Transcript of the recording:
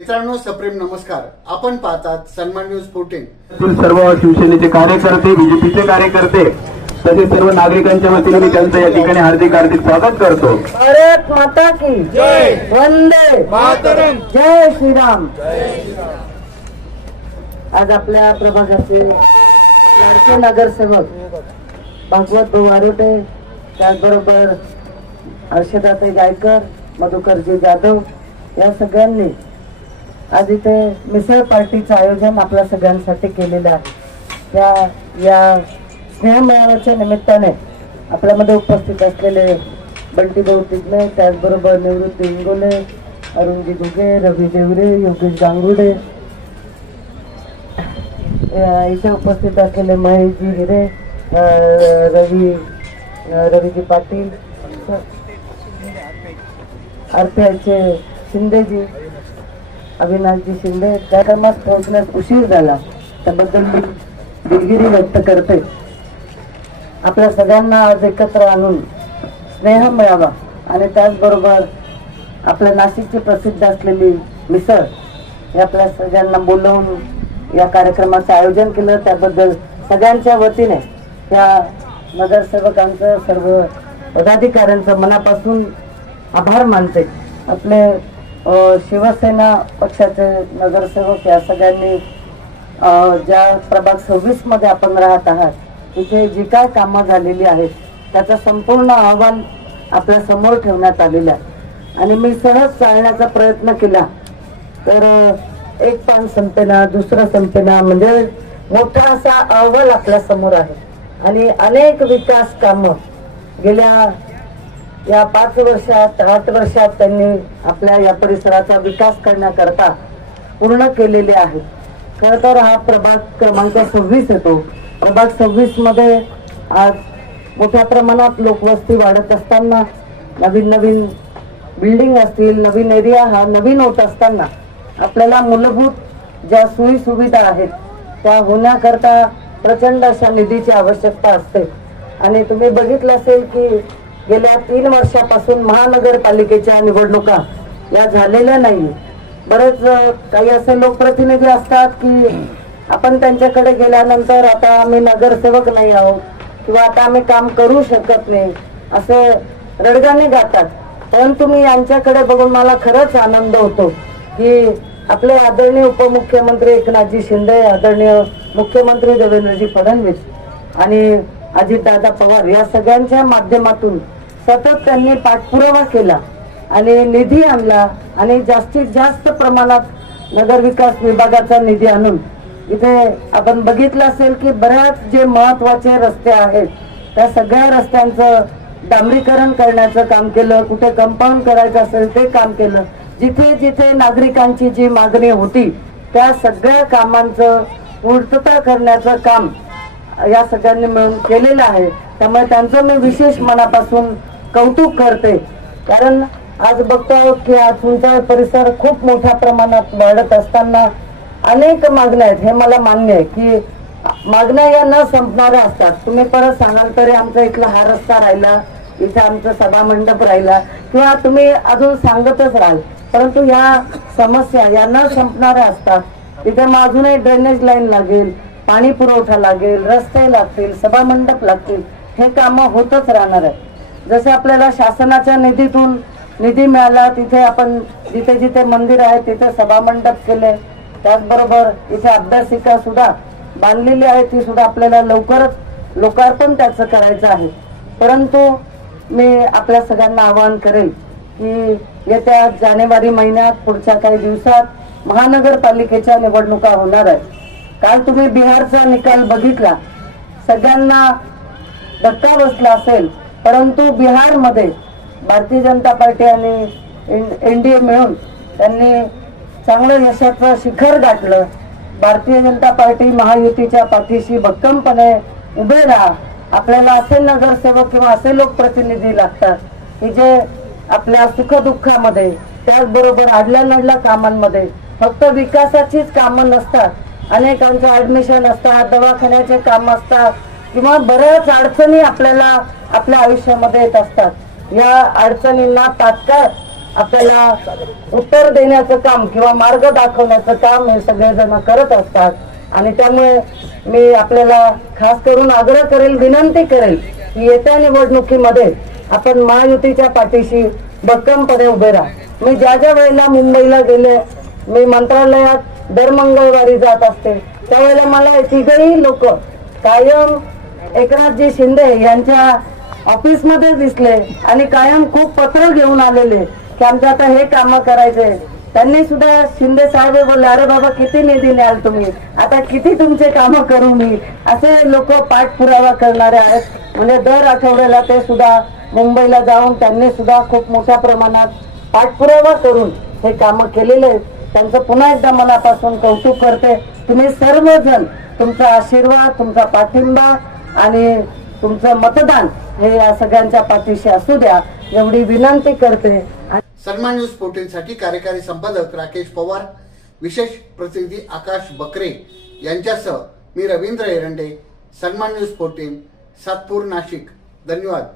मित्रांनो, सप्रेम नमस्कार. आपण पाहतात सन्मान न्यूज 14. सर्व शिवसेनेचे कार्यकर्ते, बीजेपीचे कार्यकर्ते तसेच सर्व नागरिकांच्या वतीने मी त्यांचं या ठिकाणी हार्दिक स्वागत करतो. भारत माता की जय, वंदे मातरम, जय श्रीराम. आज आपल्या प्रभागाचे लाडके नगरसेवक भागवत भाऊ आरोटे, त्याचबरोबर हर्षदाताई गायकर, मधुकरजी जाधव या सगळ्यांनी आज इथे मिसळ पार्टीचं आयोजन आपल्या सगळ्यांसाठी केलेलं आहे. या स्नेह मेळाव्याच्या निमित्ताने आपल्यामध्ये उपस्थित असलेले बंटी भाऊ तिगणे, त्याचबरोबर निवृत्ती इंगोले, अरुणजी घुगे, रवी देवरे, योगेश गांगुडे, इथे उपस्थित असलेले महेशजी हिरे, रवीजी पाटील, आरपीआयचे शिंदेजी, अविनाशजी शिंदे. कार्यक्रमात पोहोचण्यास उशीर झाला त्याबद्दल मी दिलगिरी व्यक्त करते. आपल्या सगळ्यांना आज एकत्र आणून स्नेह मिळावा आणि त्याचबरोबर आपल्या नाशिकची प्रसिद्ध असलेली मिसळ हे आपल्या सगळ्यांना बोलवून या कार्यक्रमाचं आयोजन केलं, त्याबद्दल सगळ्यांच्या वतीने या नगरसेवकांचं, सर्व पदाधिकाऱ्यांचं मनापासून आभार मानते. आपले शिवसेना पक्षाचे नगरसेवक या सगळ्यांनी ज्या प्रभाग 26 मध्ये आपण राहत आहात तिथे जी काय कामं झालेली आहेत त्याचा संपूर्ण अहवाल आपल्या समोर ठेवण्यात आलेला आहे आणि मी सहज चालण्याचा प्रयत्न केला तर एक पान संपेना, दुसरं संपेना, म्हणजे मोठा असा अहवाल आपल्या समोर आहे आणि अनेक विकास कामं गेल्या या 5 वर्षात 8 वर्षात त्यांनी आपल्या या परिसराचा विकास करण्याकरता पूर्ण केलेले आहेत. खर तर हा प्रभाग क्रमांक 26 येतो. प्रभाग 26 मध्ये आज मोठ्या प्रमाणात लोकवस्ती वाढत असताना, नवीन बिल्डिंग असतील, नवीन एरिया हा नवीन होत असताना आपल्याला मूलभूत ज्या सोयी सुविधा आहेत त्या होण्याकरता प्रचंड अशा निधीची आवश्यकता असते. आणि तुम्ही बघितलं असेल की गेल्या 3 वर्षापासून महानगरपालिकेच्या निवडणुका या झालेल्या नाही. बरेच काही असे लोकप्रतिनिधी असतात की आपण त्यांच्याकडे गेल्यानंतर आता आम्ही नगरसेवक नाही आहोत किंवा आता आम्ही काम करू शकत नाही असे रडगाणे गातात. परंतु मी यांच्याकडे बघून मला खरंच आनंद होतो की आपले आदरणीय उपमुख्यमंत्री एकनाथजी शिंदे, आदरणीय मुख्यमंत्री देवेंद्रजी फडणवीस आणि अजितदादा पवार या सगळ्यांच्या माध्यमातून सतत त्यांनी पाठपुरावा केला आणि निधी आणला आणि जास्तीत जास्त प्रमाणात नगर विकास विभागाचा निधी आणून इथे आपण बघितलं असेल की बऱ्याच जे महत्वाचे रस्ते आहेत त्या सगळ्या रस्त्यांचं डांबरीकरण करण्याचं काम केलं. कुठे कंपाऊंड करायचं असेल ते काम केलं. जिथे जिथे नागरिकांची जी मागणी होती त्या सगळ्या कामांचं पूर्तता करण्याचं काम या सगळ्यांनी मिळून केलेलं आहे. त्यामुळे त्यांचं मी विशेष मनापासून कौतुक करते. कारण आज बघतो की आज तुमचा परिसर खूप मोठ्या प्रमाणात वाढत असताना अनेक मागण्या आहेत, हे मला मान्य आहे की मागण्या या न संपणाऱ्या असतात. तुम्ही परत सांगाल तरी आमचा इथला हा रस्ता राहिला, इथे आमचं सभा मंडप राहिला किंवा तुम्ही अजून सांगतच राहाल, परंतु या समस्या या न संपणाऱ्या असतात. इथे मग अजूनही ड्रेनेज लाईन लागेल, पाणी पुरवठा लागेल, रस्ते लागतील, सभा मंडप लागतील, हे कामं होतच राहणार आहे. जसे आपल्याला शासनाच्या निधीतून निधी मिळाला तिथे आपण जिथे जिथे मंदिर आहे तिथे सभा मंडप केले, त्याचबरोबर इथे अभ्यासिका सुद्धा बांधलेली आहे, ती सुद्धा आपल्याला लवकरच लोकार्पण त्याचं करायचं आहे. परंतु मी आपल्या सगळ्यांना आवाहन करेल की येत्या जानेवारी महिन्यात पुढच्या काही दिवसात महानगरपालिकेच्या निवडणुका होणार आहेत. काल तुम्ही बिहारचा निकाल बघितला, सगळ्यांना धक्का बसला असेल, परंतु बिहारमध्ये भारतीय जनता पार्टी आणि एनडीए मिळून त्यांनी चांगलं यशाचं शिखर गाठलं. भारतीय जनता पार्टी महायुतीच्या पाठीशी भक्कमपणे उभे राहा. आपल्याला असे नगरसेवक किंवा असे लोकप्रतिनिधी लागतात की जे आपल्या सुखदुःखामध्ये, त्याचबरोबर आडल्या नडल्या कामांमध्ये, फक्त विकासाचीच कामं नसतात, अनेकांचं ऍडमिशन असतात, दवाखान्याचे काम असतात किंवा बऱ्याच अडचणी आपल्याला आपल्या आयुष्यामध्ये येत असतात. या अडचणींना तात्काळ आपल्याला उत्तर देण्याचं काम किंवा मार्ग दाखवण्याचं काम हे सगळेजण करत असतात. आणि त्यामुळे मी आपल्याला खास करून आग्रह करेल, विनंती करेल की येत्या निवडणुकीमध्ये आपण महायुतीच्या पाठीशी भक्कमपणे उभे राहा. मी ज्या ज्या वेळेला मुंबईला गेले, मी मंत्रालयात दर मंगळवारी जात असते, त्यावेळेला मला हे तिघही लोक कायम एकनाथजी शिंदे यांच्या ऑफिसमध्ये दिसले आणि कायम खूप पत्र घेऊन आलेले की आमच्या आता हे काम करायचे. त्यांनी सुद्धा शिंदे साहेब बोलले, अरे बाबा किती निधी न्याल तुम्ही, आता किती तुमचे काम करू मी. असे लोक पाठपुरावा करणारे आहेत. म्हणजे दर आठवड्याला ते सुद्धा मुंबईला जाऊन त्यांनी सुद्धा खूप मोठ्या प्रमाणात पाठपुरावा करून हे काम केलेले आहेत. त्यांचं पुन्हा एकदा मनापासून कौतुक करते. तुम्ही सर्वजण तुमचा आशीर्वाद, तुमचा पाठिंबा आणि तुमचं मतदान हे या सगळ्यांच्या पाठीशी असू द्या एवढी विनंती करते. सन्मान न्यूज 14 साठी कार्यकारी संपादक राकेश पवार, विशेष प्रतिनिधी आकाश बकरे यांच्यासह मी रवींद्र एरंडे, सन्मान न्यूज 14, सातपूर, नाशिक. धन्यवाद.